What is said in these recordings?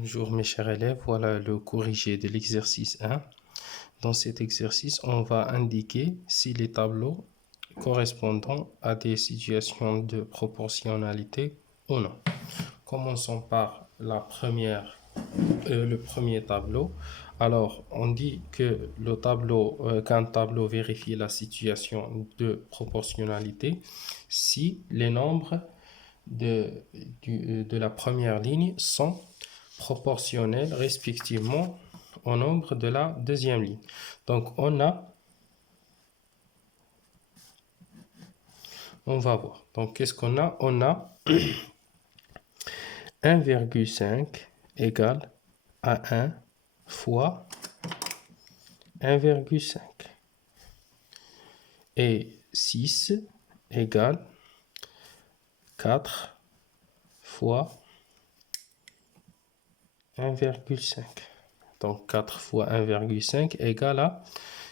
Bonjour mes chers élèves, voilà le corrigé de l'exercice 1. Dans cet exercice, on va indiquer si les tableaux correspondent à des situations de proportionnalité ou non. Commençons par le premier tableau. Alors, on dit que qu'un tableau vérifie la situation de proportionnalité si les nombres de la première ligne sont proportionnels respectivement au nombre de la deuxième ligne. Donc, on va voir. Donc, qu'est-ce qu'on a? On a 1,5 égale à 1 fois 1,5 et 6 égale 4 fois 1,5. Donc 4 fois 1,5 égale à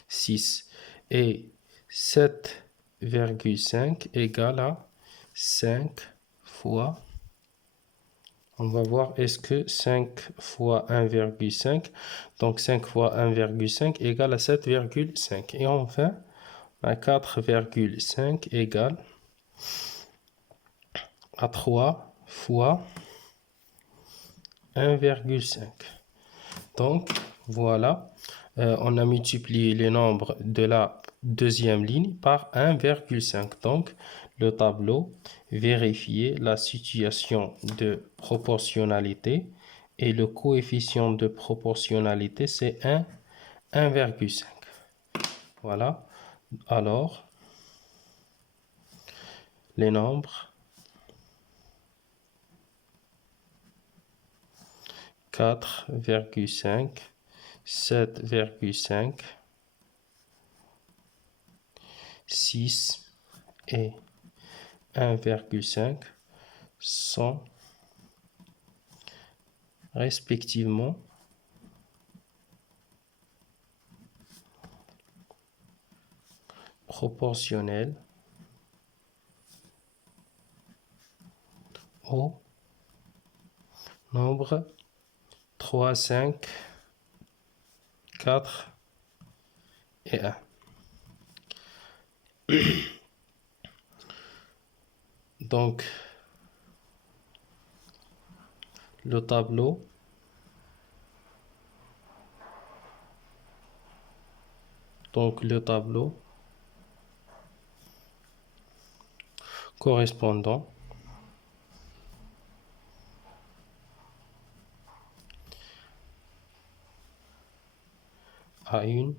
6 et 7,5 égale à 5 fois. On va voir est-ce que 5 fois 1,5, donc 5 fois 1,5 égale à 7,5. Et enfin, à 4,5 égale à 3 fois 1,5. Donc, voilà, on a multiplié les nombres de la deuxième ligne par 1,5. Donc, le tableau vérifiait la situation de proportionnalité et le coefficient de proportionnalité, c'est 1,5. Voilà. Alors, les nombres 4,5, 7,5, 6 et 1,5 sont respectivement proportionnels au nombre 3, 5, 4 et 1. Donc, le tableau correspondant à une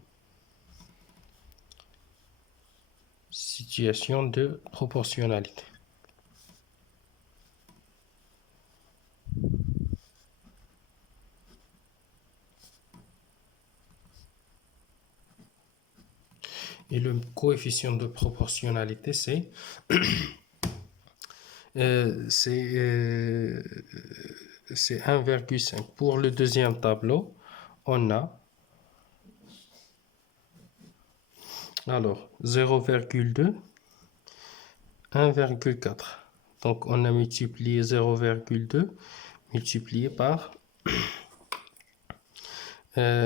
situation de proportionnalité. Et le coefficient de proportionnalité, c'est 1,5. Pour le deuxième tableau, on a alors 0,2, 1,4. Donc, on a multiplié 0,2 multiplié par 0,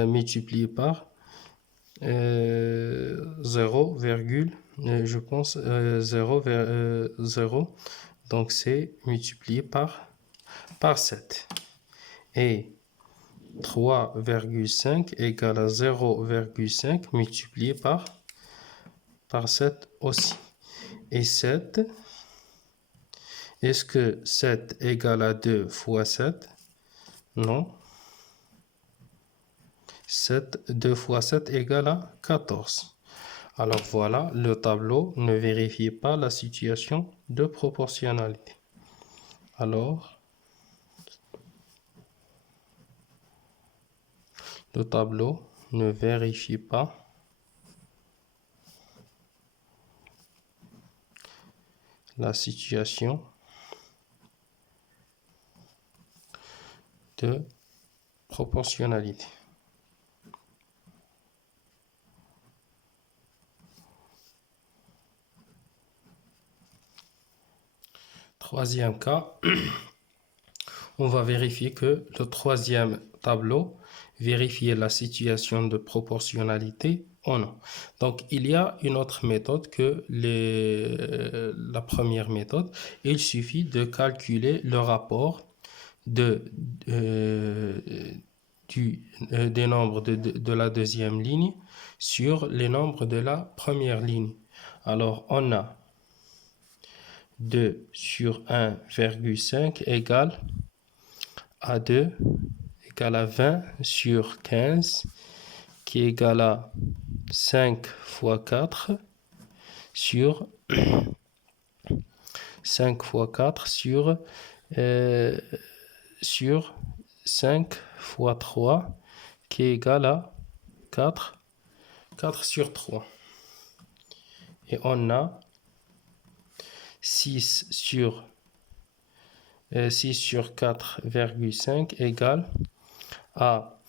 je pense 0, donc c'est multiplié par 7. Et 3,5 égale à 0,5 multiplié par 7 aussi. Et 7, est-ce que 7 égale à 2 fois 7? Non. 2 fois 7 égale à 14. Alors voilà, le tableau ne vérifie pas la situation de proportionnalité. Alors, le tableau ne vérifie pas la situation de proportionnalité. Troisième cas, on va vérifier que le troisième tableau vérifie la situation de proportionnalité ou non. Donc, il y a une autre méthode que la première méthode. Il suffit de calculer le rapport des nombres de la deuxième ligne sur les nombres de la première ligne. Alors, on a 2 sur 1,5 égale à 2 égale à 20 sur 15 qui est égal à 5 fois 4 sur 5 fois 4 sur 5 fois 3 qui est égal à 4 sur 3. Et on a 6 sur 4,5 égale à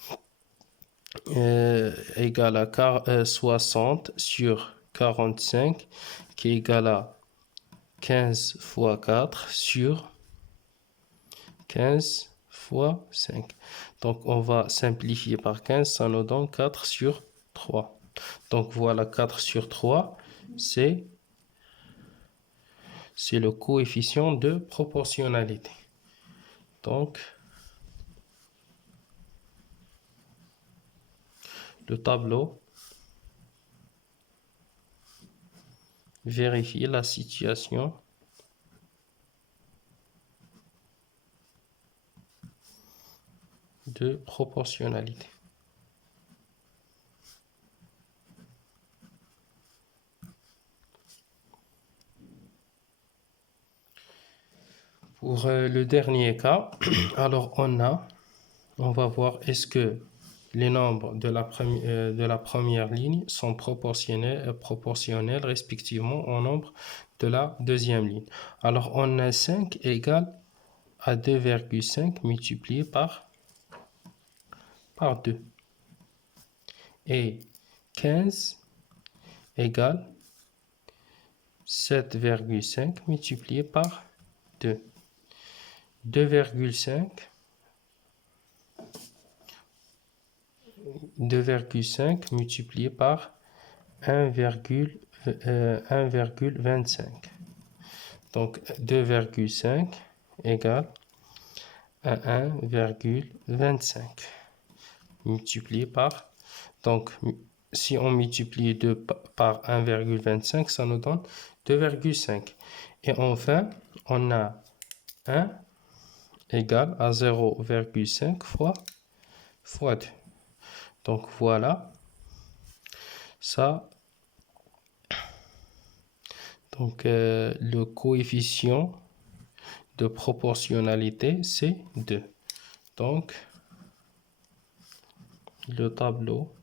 60 sur 45 qui est égal à 15 fois 4 sur 15 fois 5. Donc on va simplifier par 15, ça nous donne 4 sur 3. Donc voilà, 4 sur 3, c'est le coefficient de proportionnalité. Donc, le tableau vérifie la situation de proportionnalité. Pour le dernier cas, alors on va voir est-ce que les nombres de la première ligne sont proportionnels respectivement au nombre de la deuxième ligne. Alors on a 5 égale à 2,5 multiplié par 2. Et 15 égale 7,5 multiplié par 2. 2,5 multiplié par 1,25. Donc 2,5 égale à 1,25 multiplié par. Donc si on multiplie 2 par 1,25, ça nous donne 2,5. Et enfin, on a 1 égale à 0,5 fois 2. Donc voilà, ça, donc le coefficient de proportionnalité, c'est 2. Donc, le tableau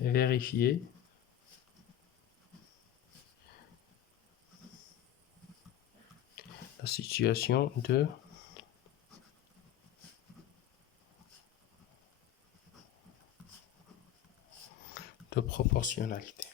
est vérifié. La situation de proportionnalité.